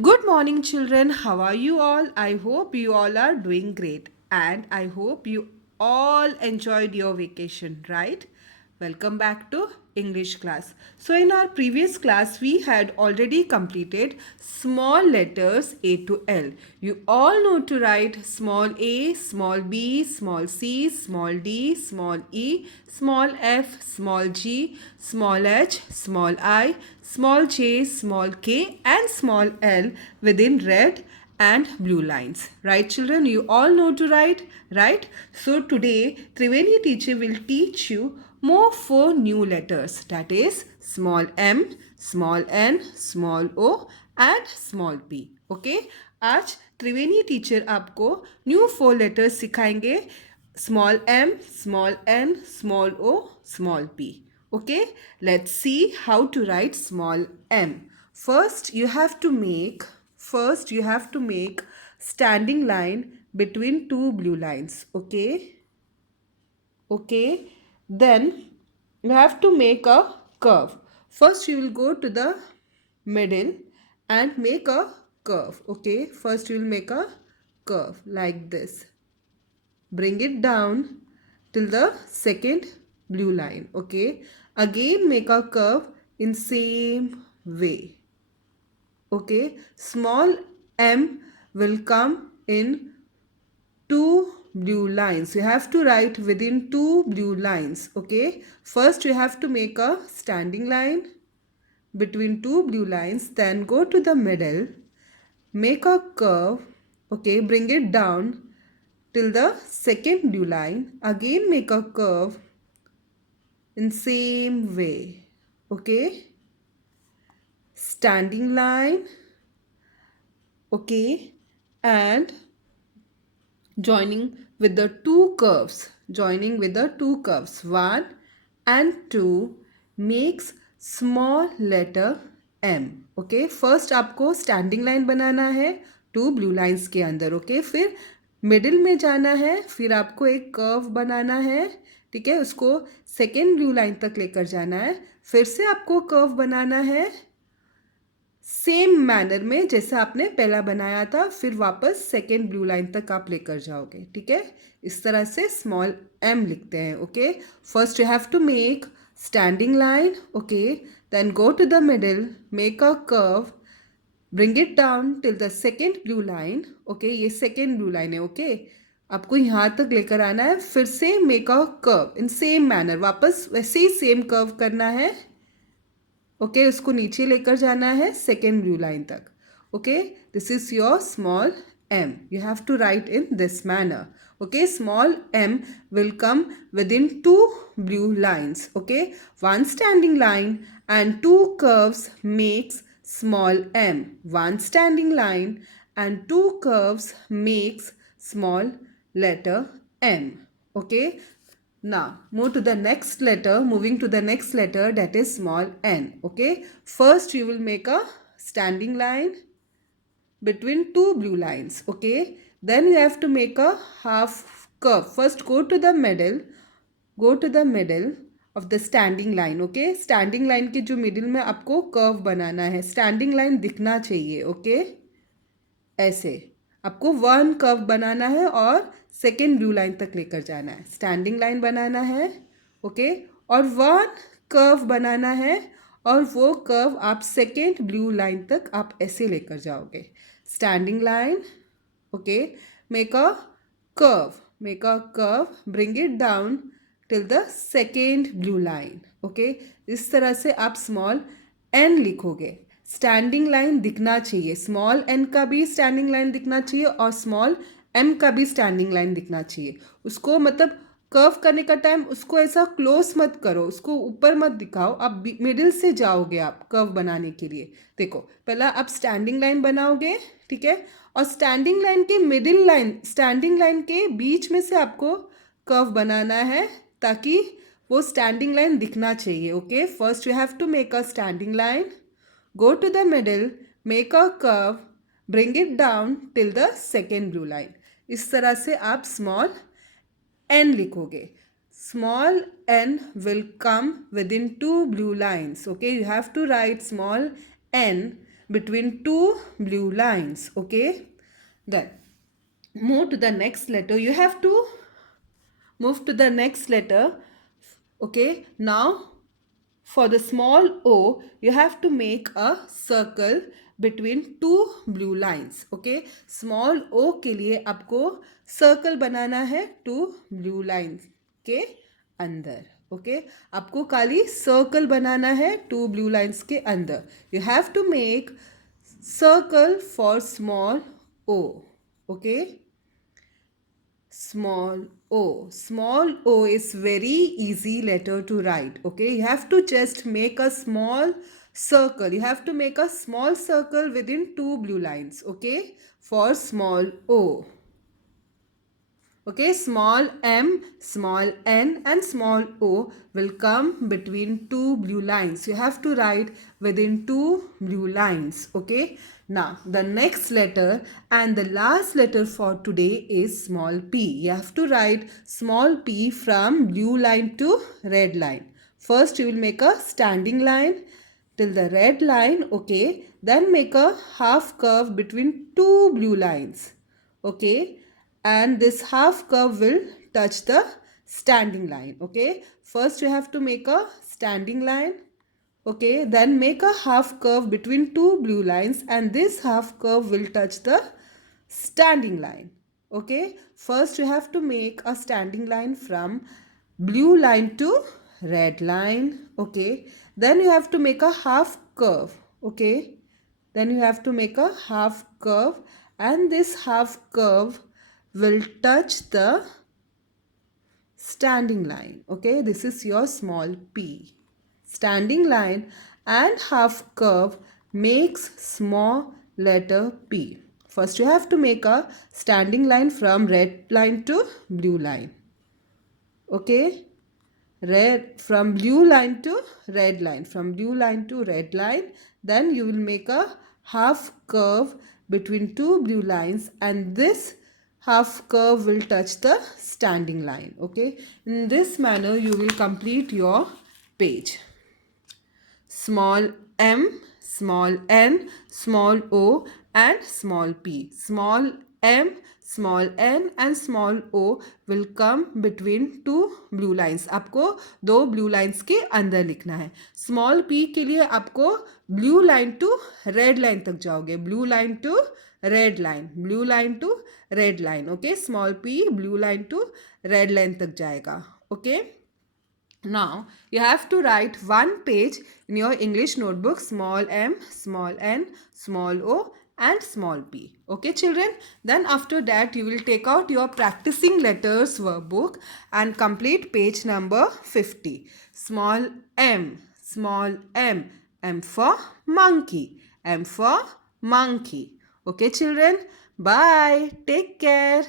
Good morning, children. How are you all? I hope you all are doing great. And I hope you all enjoyed your vacation, right? Welcome back to English class. So, in our previous class, we had already completed small letters A to L. You all know to write small a, small b, small c, small d, small e, small f, small g, small h, small I, small j, small k, and small l within red and blue lines. Right, children? You all know to write, right? So today, Triveni teacher will teach you more four new letters. That is small m, small n, small o, and small p. Okay? आज त्रिवेणी teacher आपको new four letters सिखाएंगे. Small m, small n, small o, small p. Okay, let's see how to write small m. First you have to make standing line between two blue lines. Okay, then you have to make a curve. First you will go to the middle and make a curve. Okay, first you will make a curve like this. Bring it down till the second blue line. Okay, again make a curve in same way. Okay, small m will come in two blue lines. You have to write within two blue lines. Okay, first you have to make a standing line between two blue lines, then go to the middle, make a curve. Okay, bring it down till the second blue line, again make a curve in same way. Okay, standing line. Okay, and joining with the two curves, one and two makes small letter m. Okay, first आपको standing line बनाना है to blue lines के अंदर. Okay, फिर middle में जाना है, फिर आपको एक कर्व बनाना है. ठीक है, उसको सेकेंड ब्लू लाइन तक लेकर जाना है, फिर से आपको कर्व बनाना है सेम मैनर में जैसे आपने पहला बनाया था, फिर वापस सेकेंड ब्लू लाइन तक आप लेकर जाओगे. ठीक है, इस तरह से स्मॉल m लिखते हैं. Okay, first you have to make standing line. Okay, then go to the middle, make a curve, bring it down till the second blue line. Okay, ये सेकेंड ब्लू लाइन है. Okay, आपको यहाँ तक लेकर आना है, फिर से make a curve in same manner, वापस वैसे ही सेम कर्व करना है. ओके, उसको नीचे लेकर जाना है सेकेंड ब्लू लाइन तक. Okay, this is your small m. You have to write in this manner. Okay, small m will come within two blue lines. Okay, one standing line and two curves makes small m. One standing line and two curves makes small letter m. Okay, now move to the next letter, moving to the next letter, that is small n. Okay, first you will make a standing line between two blue lines. Okay, then you have to make a half curve. First go to the middle, of the standing line. Okay, standing line के जो middle में आपको curve बनाना है, standing line दिखना चाहिए. Okay, ऐसे आपको one curve बनाना है और सेकेंड ब्लू लाइन तक लेकर जाना है. स्टैंडिंग लाइन बनाना है. ओके, और वन कर्व बनाना है, और वो कर्व आप सेकेंड ब्लू लाइन तक आप ऐसे लेकर जाओगे. Standing line. Okay, make a curve, bring it down till the second blue line. Okay, इस तरह से आप स्मॉल एन लिखोगे. स्टैंडिंग लाइन दिखना चाहिए, स्मॉल एन का भी स्टैंडिंग लाइन दिखना चाहिए और स्मॉल एम का भी स्टैंडिंग लाइन दिखना चाहिए. उसको मतलब कर्व करने का टाइम उसको ऐसा क्लोज मत करो, उसको ऊपर मत दिखाओ, आप मिडिल से जाओगे आप कर्व बनाने के लिए. देखो, पहला आप स्टैंडिंग लाइन बनाओगे. ठीक है, और स्टैंडिंग लाइन के मिडिल लाइन, स्टैंडिंग लाइन के बीच में से आपको कर्व बनाना है ताकि वो स्टैंडिंग लाइन दिखना चाहिए. Okay, first you have to make a standing line, go to the middle, make a curve, bring it down till the second blue line. इस तरह से आप small n लिखोगे. Small n will come within two blue lines. Okay, you have to write small n between two blue lines. Okay, then move to the next letter. You have to move to the next letter. Okay, now for the small o, you have to make a circle between two blue lines. Okay, small o के लिए आपको circle बनाना है two blue lines के अंदर. Okay, आपको खाली circle बनाना है two blue lines के अंदर. You have to make circle for small o. Okay, small o. Small o is very easy letter to write. Okay, you have to just make a small circle. You have to make a small circle within two blue lines. Okay, for small o. Okay, small m, small n and small o will come between two blue lines. You have to write within two blue lines. Okay, now the next letter and the last letter for today is small p. You have to write small p from blue line to red line. First you will make a standing line till the red line. Okay, then make a half curve between two blue lines. Okay, and this half curve will touch the standing line. Okay, first you have to make a standing line. Okay, then make a half curve between two blue lines and this half curve will touch the standing line. Okay, first you have to make a standing line from blue line to red line. Okay, then you have to make a half curve. Okay, then you have to make a half curve and this half curve will touch the standing line. Okay, this is your small p. Standing line and half curve makes small letter p. First you have to make a standing line from red line to blue line. Okay, red from blue line to red line, from blue line to red line. Then you will make a half curve between two blue lines and this half curve will touch the standing line. Okay, in this manner you will complete your page. Small m, small n, small o and small p. Small m, small n and small o will come between two blue lines. आपको दो blue lines के अंदर लिखना है. Small p के लिए आपको blue line to red line तक जाओगे. Blue line to red line, blue line to red line. Okay, small p blue line to red line तक जाएगा. Okay, now you have to write one page in your English notebook, small m, small n, small o and small p. Okay children, then after that you will take out your practicing letters workbook and complete page number 50. Small m, m for monkey, m for monkey. Okay children, bye, take care.